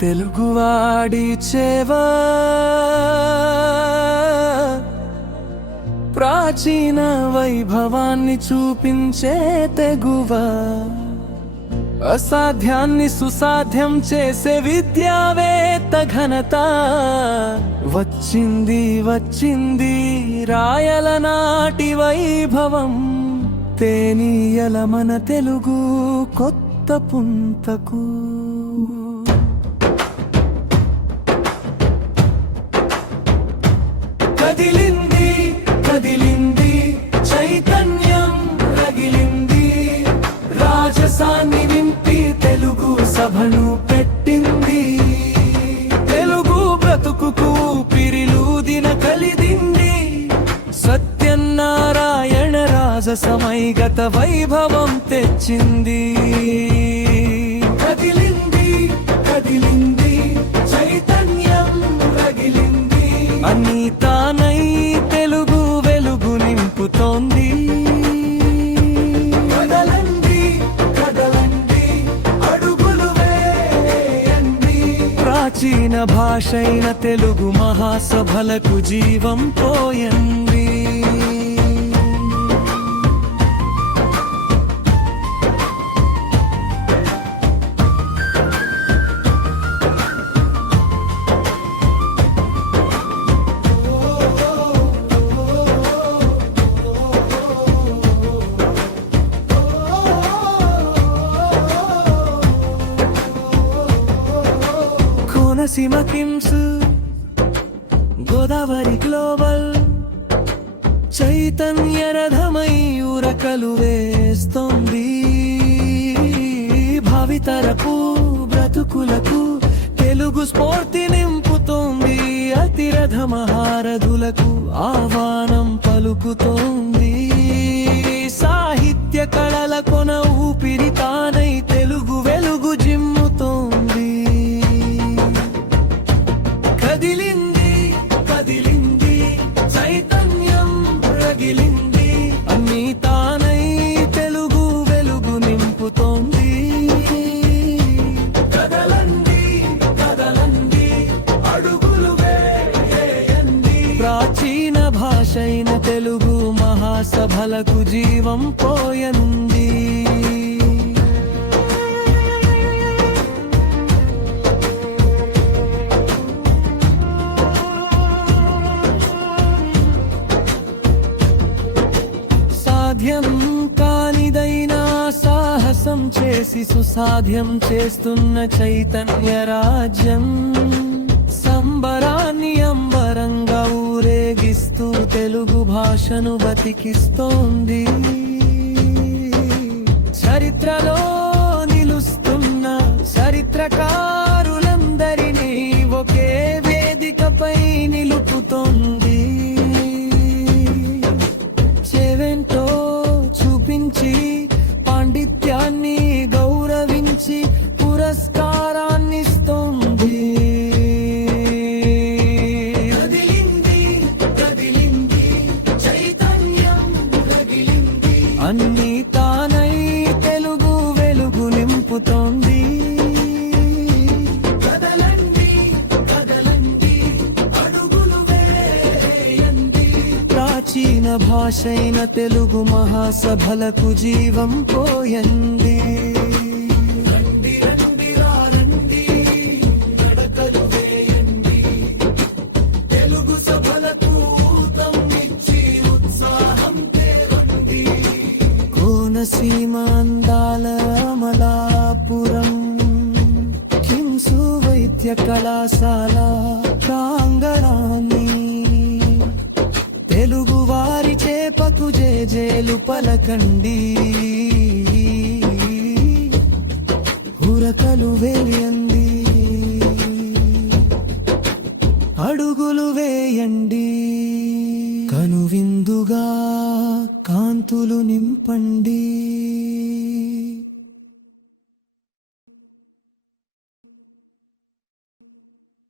తెలుగువాడి చేవా ప్రాచీన వైభవాన్ని చూపించే తెగువ అసాధ్యాన్ని సుసాధ్యం చేసే విద్యావేత్త ఘనత వచ్చింది వచ్చింది రాయల నాటి వైభవం తేనీయల మన తెలుగు కొత్త పుంతకు కదిలింది కదిలింది చైతన్యం రగిలింది రాజసాన్ని నింపి తెలుగు సభను పెట్టింది తెలుగు బ్రతుకుకు పిరిలూదిన కలిదింది సత్యనారాయణ రాజసమైగత వైభవం తెచ్చింది కదిలింది కదిలింది చైతన్యం రగిలింది అన్నీ తానై తెలుగు వెలుగు నింపుతోంది కదలండి కదలండి అడుగులు వేయండి ప్రాచీన భాషైన తెలుగు మహాసభలకు జీవం పోయండి కోనసీమ కిమ్స్ గోదావరి గ్లోబల్ చైతన్య రథమై ఉరకలు వేస్తోంది భావితరపు బ్రతుకులకు తెలుగు స్ఫూర్తి నింపుతోంది అతిరథ మహారథులకు ఆహ్వానం పలుకుతోంది సాహిత్య కళల కొన ఊపిరి తానై తెలుగు వెలుగు జిమ్ముతోంది కదిలింది కదిలింది చైతన్యం రగిలింది అన్నీ తానై తెలుగు వెలుగు నింపుతోంది కదలండి కదలండి అడుగులు వేయండి ప్రాచీన భాషైన తెలుగు మహాసభలకు జీవం పోయంది సాధ్యం కానిదైనా సాహసం చేసి సుసాధ్యం చేస్తున్న చైతన్య రాజ్యం సంబరాన్ని అంబరంగా ఊరేగిస్తూ తెలుగు భాషను బతికిస్తోంది చరిత్రలో నిలుస్తున్న చరిత్రకారులందరినీ ఒకే వేదికపై నిలుపుతోంది చెవెంటో చూపించి పాండిత్యాన్ని గౌరవించి పురస్కారాన్ని ఇస్తోంది కదిలింది కదిలింది చైతన్యం రగిలింది అన్నీ తానై తెలుగు వెలుగు నింపుతోంది కదలండి కదలండి అడుగులు వేయండి ప్రాచీన భాషైన తెలుగు మహాసభలకు జీవం పోయండి రండి రండి రండి నడకలు వేయండి తెలుగు సభలకు ఊతం ఇచ్చి ఉత్సాహం తేవండి కోనసీమ అందాల అమలాపురం కిమ్స్ వైద్య కళాశాల ప్రాంగణాన్ని తెలుగు వారి చేపకు జేజేలు పలకండి ఉరకలు వేయండి అడుగులు వేయండి కనువిందుగా కాంతులు నింపండి